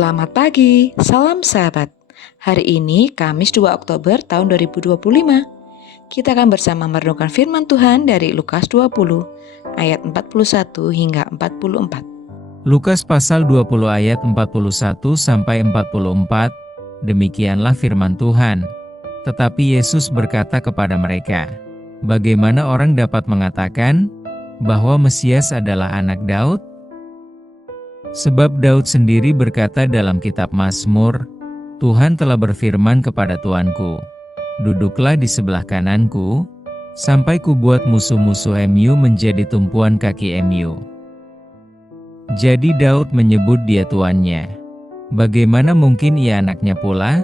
Selamat pagi, salam sahabat. Hari ini Kamis 2 Oktober tahun 2025. Kita akan bersama merenungkan firman Tuhan dari Lukas 20 ayat 41 hingga 44. Lukas pasal 20 ayat 41 sampai 44. Demikianlah firman Tuhan. Tetapi Yesus berkata kepada mereka, "Bagaimana orang dapat mengatakan bahwa Mesias adalah anak Daud? Sebab Daud sendiri berkata dalam kitab Mazmur, Tuhan telah berfirman kepada Tuanku, duduklah di sebelah kananku, sampai kubuat musuh-musuh-Mu menjadi tumpuan kaki Mu." Jadi Daud menyebut dia tuannya. Bagaimana mungkin ia anaknya pula?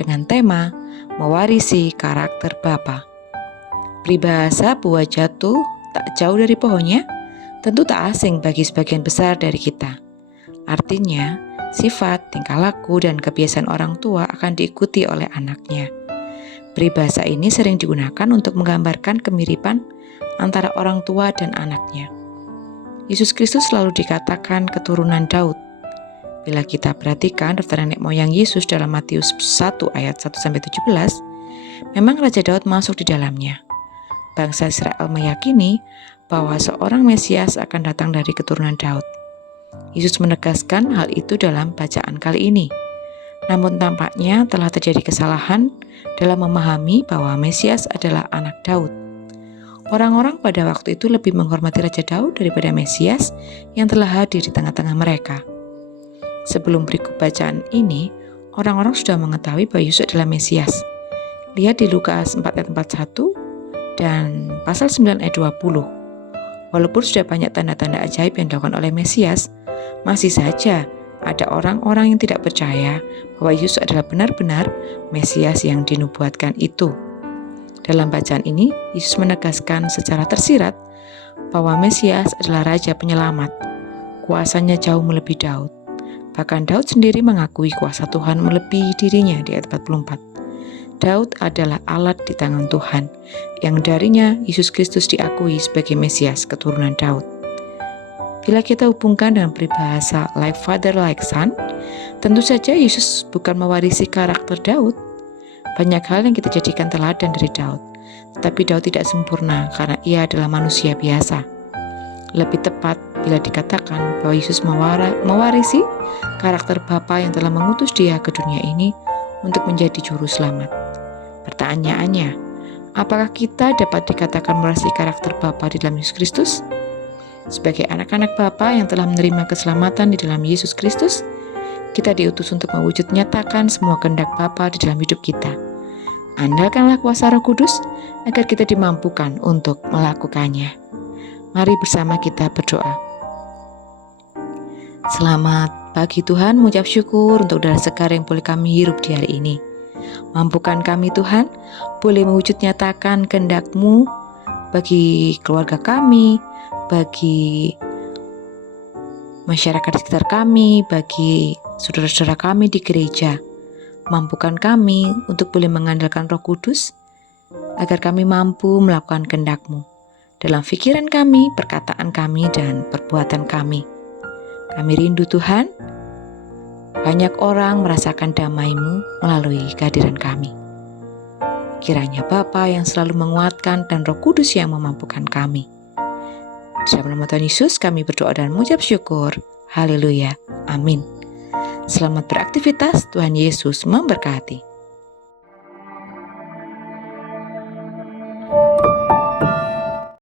Dengan tema mewarisi karakter Bapa. Peribahasa buah jatuh tak jauh dari pohonnya tentu tak asing bagi sebagian besar dari kita. Artinya, sifat, tingkah laku, dan kebiasaan orang tua akan diikuti oleh anaknya. Peribahasa ini sering digunakan untuk menggambarkan kemiripan antara orang tua dan anaknya. Yesus Kristus selalu dikatakan keturunan Daud. Bila kita perhatikan daftar nenek moyang Yesus dalam Matius 1 ayat 1-17, memang Raja Daud masuk di dalamnya. Bangsa Israel meyakini bahwa seorang Mesias akan datang dari keturunan Daud. Yesus menegaskan hal itu dalam bacaan kali ini. Namun tampaknya telah terjadi kesalahan dalam memahami bahwa Mesias adalah anak Daud. Orang-orang pada waktu itu lebih menghormati Raja Daud daripada Mesias yang telah hadir di tengah-tengah mereka. Sebelum berikut bacaan ini, orang-orang sudah mengetahui bahwa Yesus adalah Mesias. Lihat di Lukas 4 ayat 41 dan pasal 9 ayat 20. Walaupun sudah banyak tanda-tanda ajaib yang dilakukan oleh Mesias, masih saja ada orang-orang yang tidak percaya bahwa Yesus adalah benar-benar Mesias yang dinubuatkan itu. Dalam bacaan ini, Yesus menegaskan secara tersirat bahwa Mesias adalah Raja Penyelamat. Kuasanya jauh melebihi Daud. Bahkan Daud sendiri mengakui kuasa Tuhan melebihi dirinya di ayat 44. Daud adalah alat di tangan Tuhan, yang darinya Yesus Kristus diakui sebagai Mesias keturunan Daud. Bila kita hubungkan dengan peribahasa like father like son, tentu saja Yesus bukan mewarisi karakter Daud. Banyak hal yang kita jadikan teladan dari Daud, tetapi Daud tidak sempurna karena ia adalah manusia biasa. Lebih tepat bila dikatakan bahwa Yesus mewarisi karakter Bapa yang telah mengutus dia ke dunia ini untuk menjadi juru selamat. Pertanyaannya, apakah kita dapat dikatakan mewarisi karakter Bapa di dalam Yesus Kristus? Sebagai anak-anak Bapa yang telah menerima keselamatan di dalam Yesus Kristus, kita diutus untuk mewujud nyatakan semua kehendak Bapa di dalam hidup kita. Andalkanlah kuasa Roh Kudus agar kita dimampukan untuk melakukannya. Mari bersama kita berdoa. Selamat pagi Tuhan, mengucap syukur untuk udara segar yang boleh kami hirup di hari ini. Mampukan kami Tuhan, boleh mewujud nyatakan kehendak-Mu bagi keluarga kami, bagi masyarakat di sekitar kami, bagi saudara-saudara kami di gereja. Mampukan kami untuk boleh mengandalkan Roh Kudus, agar kami mampu melakukan kehendak-Mu dalam pikiran kami, perkataan kami, dan perbuatan kami. Kami rindu Tuhan, banyak orang merasakan damai-Mu melalui kehadiran kami. Kiranya Bapa yang selalu menguatkan dan Roh Kudus yang memampukan kami. Di dalam nama Tuhan Yesus kami berdoa dan mengucap syukur. Haleluya. Amin. Selamat beraktivitas, Tuhan Yesus memberkati.